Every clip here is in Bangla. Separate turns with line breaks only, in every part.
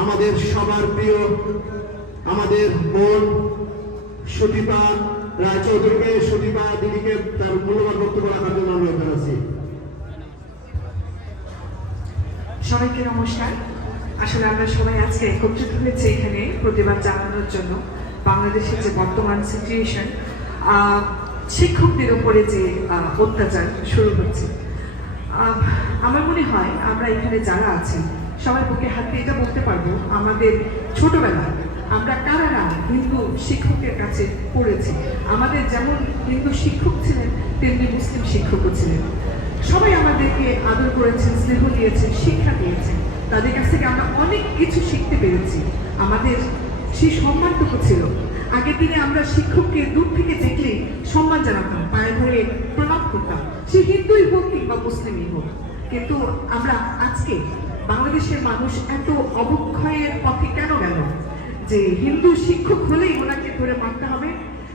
আমাদের সবার প্রিয়, আমাদের বোন সুদীপা রায়চৌধুরীকে, সুদীপা দিদিকে তার মূল্যবান বক্তব্য রাখার জন্য অনুরোধ জানাচ্ছি
সবাইকে নমস্কার। আসলে আমরা সবাই আজকে একত্রিত হয়েছে এখানে প্রতিবাদ জানানোর জন্য। বাংলাদেশের যে বর্তমান সিচুয়েশন শিক্ষকদের উপরে যে অত্যাচার শুরু হচ্ছে। আমার মনে হয় আমরা এখানে যারা আছি সবাই বুকে হাত দিয়ে এটা বলতে পারব, আমাদের ছোটবেলায় আমরা কারারা হিন্দু শিক্ষকের কাছে পড়েছি। আমাদের যেমন হিন্দু শিক্ষক ছিলেন, তেমনি মুসলিম শিক্ষকও ছিলেন। সবাই আমাদেরকে আদর করেছেন, স্নেহ দিয়েছেন শিক্ষা দিয়েছেন। তাদের কাছ থেকে আমরা অনেক কিছু শিখতে পেরেছি। আমাদের সেই সম্মানটুকু ছিল। আগের দিনে আমরা শিক্ষককে দূর থেকে দেখলেই সম্মান জানাতাম, পায়ে ধরে প্রণাম করতাম। সে হিন্দুই হোক কিংবা মুসলিমই হোক। কিন্তু আমরা আজকে বাংলাদেশের মানুষ এত অবক্ষয়ের পথে কেন গেল? যে হিন্দু শিক্ষক হলেই ওনাকে ধরে মানতে হবে?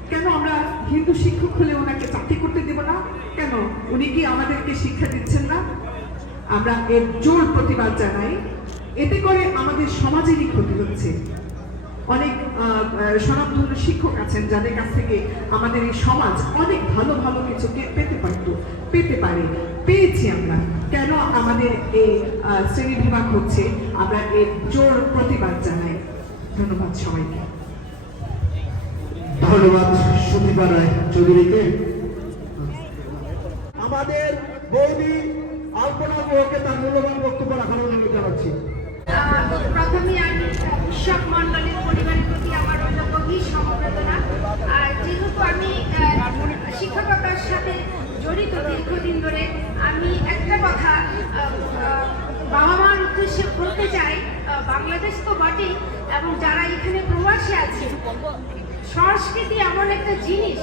কেন আমরা হিন্দু শিক্ষক হলে ওনাকে চাকরি করতে দেব না? কেন? উনি কি আমাদেরকে শিক্ষা দিচ্ছেন না? আমরা এর জোর প্রতিবাদ জানাই। এতে করে আমাদের সমাজেরই ক্ষতি হচ্ছে। অনেক স্বনামধন্য শিক্ষক আছেন যাদের কাছ থেকে আমাদের এই সমাজ অনেক ভালো ভালো কিছু পেতে পারতো পেতে পারে। পেয়েছি আমরা। কেন আমাদের এই শ্রেণি বিভাগ হচ্ছে আমরা এর জোর প্রতিবাদ জানাই। ধন্যবাদ সবাইকে।
ধন্যবাদ সুদীপা রায় চৌধুরীকে। আমাদের বৌদি আলপনা গুহকে তার মূল্যবান বক্তব্য রাখার অনুরোধ জানাচ্ছি।
প্রথমে আমি কৃষক মন্ডলের পরিবারের প্রতি আমার অন্য গভীর সমবেদনা। আর যেহেতু আমি শিক্ষকতার সাথে জড়িত দীর্ঘদিন ধরে, আমি একটা কথা বাবা মার উদ্দেশ্যে বলতে চাই বাংলাদেশ তো বটেই, এবং যারা এখানে প্রবাসী আছে, সংস্কৃতি এমন একটা জিনিস,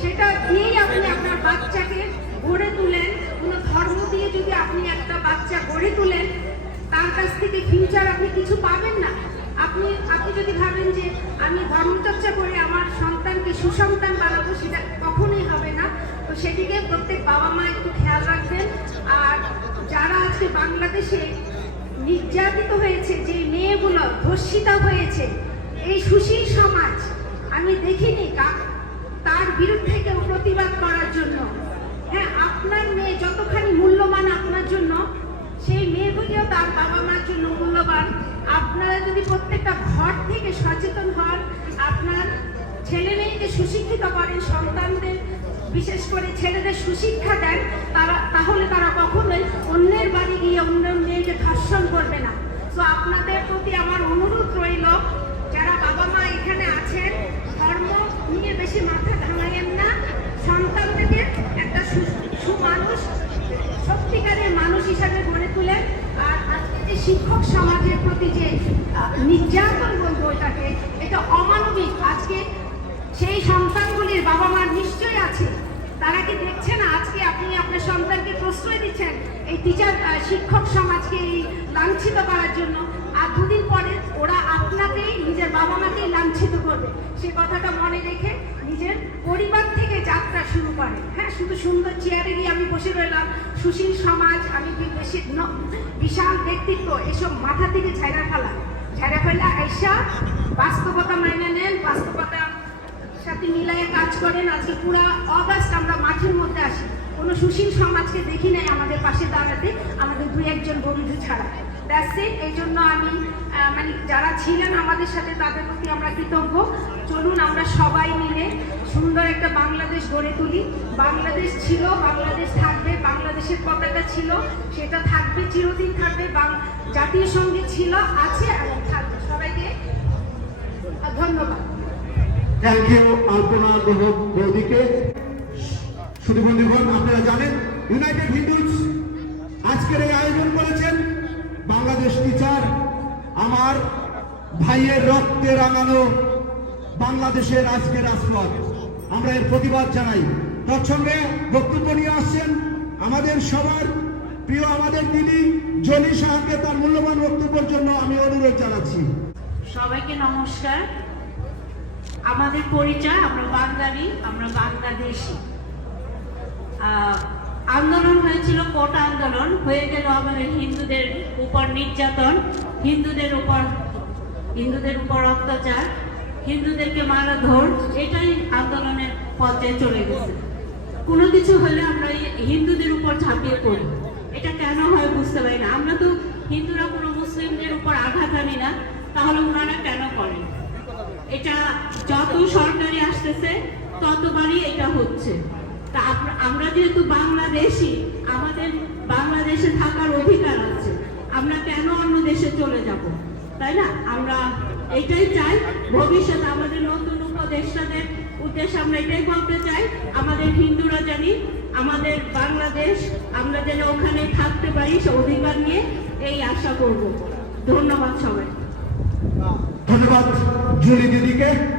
সেটা দিয়েই আপনি আপনার বাচ্চাকে গড়ে তুলেন। কোনো ধর্ম দিয়ে যদি আপনি একটা বাচ্চা গড়ে তুলেন তার কাছ থেকে ফিউচার আপনি কিছু পাবেন না? আপনি আপনি যদি ভাবেন যে আমি ধর্মচর্চা করে আমার সন্তানকে সুসন্তান বানাবো, সেটা কখনোই হবে না। তো সেদিকে প্রত্যেক বাবা মা একটু খেয়াল রাখবেন। আর যারা আজকে বাংলাদেশে নির্যাতিত হয়েছে, যে মেয়েগুলো ধর্ষিতা হয়েছে, এই সুশীল সমাজ, আমি দেখিনি তার বিরুদ্ধে কেউ প্রতিবাদ করার জন্য। হ্যাঁ আপনার মেয়ে যতখানি মূল্যবান আপনার জন্য সেই মেয়েগুলিও তার বাবা মার জন্য মূল্যবান। আপনারা যদি প্রত্যেকটা ঘর থেকে সচেতন হন, আপনার ছেলে মেয়েকে সুশিক্ষিত করেন, সন্তানদের, বিশেষ করে ছেলেদের সুশিক্ষা দেন, তারা, তাহলে তারা কখনোই অন্যের বাড়ি গিয়ে অন্য মেয়েকে ধর্ষণ করবে না। তো আপনাদের প্রতি আমার অনুরোধ রইল, যারা বাবা মা এখানে আছেন, ধর্ম নিয়ে বেশি প্রতি যে নির্যাতন বলব এটাকে এটা অমানবিক। আজকে সেই সন্তানগুলির বাবা মা নিশ্চয়ই আছে। তারা কি দেখছে না আজকে আপনি আপনার সন্তানকে প্রশ্রয় দিচ্ছেন? এই টিচার শিক্ষক সমাজকে এই লাঞ্ছিত করার জন্য। আর দুদিন পরে ওরা আপনাকেই, নিজের বাবা মাকেই লাঞ্ছিত করবে। সে কথাটা মনে রেখে নিজের পরিবার থেকে যাত্রা শুরু করে। হ্যাঁ শুধু সুন্দর চেয়ারে গিয়ে আমি বসে রইলাম। সুশীল সমাজ, আমি বেশি বিশাল ব্যক্তিত্ব, এসব মাথা থেকে ঝাড়া ফেলা। ঝাড়া ফেলা এসা বাস্তবতা মেনে নেন, বাস্তবতা সাথে মিলায়ে কাজ করেন, আজকে পুরো অগাস্ট আমরা মাঠের মধ্যে আসি কোনো সুশীল সমাজকে দেখি নাই আমাদের পাশে দাঁড়াতে, আমাদের দুই একজন বন্ধু ছাড়া। ইট এই জন্য আমি মানে যারা ছিলেন আমাদের সাথে, তাদের প্রতি আমরা কৃতজ্ঞ। চলুন আমরা সবাই মিলে সুন্দর একটা বাংলাদেশ গড়ে তুলি। বাংলাদেশ ছিল, বাংলাদেশ থাকবে, বাংলাদেশের পতাকা ছিল, সেটা থাকবে, চিরদিন থাকবে জাতীয় সংগীত ছিল, আছে এবং থাকবে। সবাইকে ধন্যবাদ।
থ্যাংক ইউ আলপনা গুহ বৌদিকে শুধু বন্ধুগণ আপনারা জানেন ইউনাইটেড হিন্দুস আজকের এই আয়োজন করেছেন বাংলাদেশ টিচার আমার ভাইয়ের রক্তে রাঙানো বাংলাদেশের আজকের রাজপথ আমরা এর প্রতিবাদ জানাই। তৎসঙ্গে বক্তব্য নিয়ে আসছেন আমাদের সবার প্রিয়, আমাদের দিদি জনি সাহাকে তার মূল্যবান বক্তব্যের জন্য আমি অনুরোধ জানাচ্ছি।
সবাইকে নমস্কার। আমাদের পরিচয়, আমরা বাঙালি, আমরা বাংলাদেশি। আন্দোলন হয়েছিল কোটা আন্দোলন, হয়ে গেল আমাদের হিন্দুদের উপর নির্যাতন, হিন্দুদের উপর হিন্দুদের উপর অত্যাচার, হিন্দুদেরকে মারাধর এটাই আন্দোলনের পথে চলে গেছে। কোনো কিছু হলে আমরা হিন্দুদের উপর ঝাঁপিয়ে পড়ি। এটা কেন হয় বুঝতে পারি না। আমরা তো হিন্দুরা কোনো মুসলিমদের উপর আঘাত আনি না, তাহলে ওনারা কেন করেন? এটা সরকারি আসতেছে, ততবারই এটা হচ্ছে। তা আমরা যেহেতু বাংলাদেশি, আমাদের বাংলাদেশে থাকার অধিকার আছে। আমরা কেন অন্য দেশে চলে যাব? তাই না? আমরা এটাই চাই। ভবিষ্যতে আমাদের নতুন উপদেষ্টাদের উদ্দেশ্যে আমরা এটাই বলতে চাই, আমাদের হিন্দুরা জানি, আমাদের বাংলাদেশ, আমরা যেন ওখানে থাকতে পারি অধিকার নিয়ে, এই আশা করব। ধন্যবাদ সবাই।
ধন্যবাদ, জুলি দিদিকে।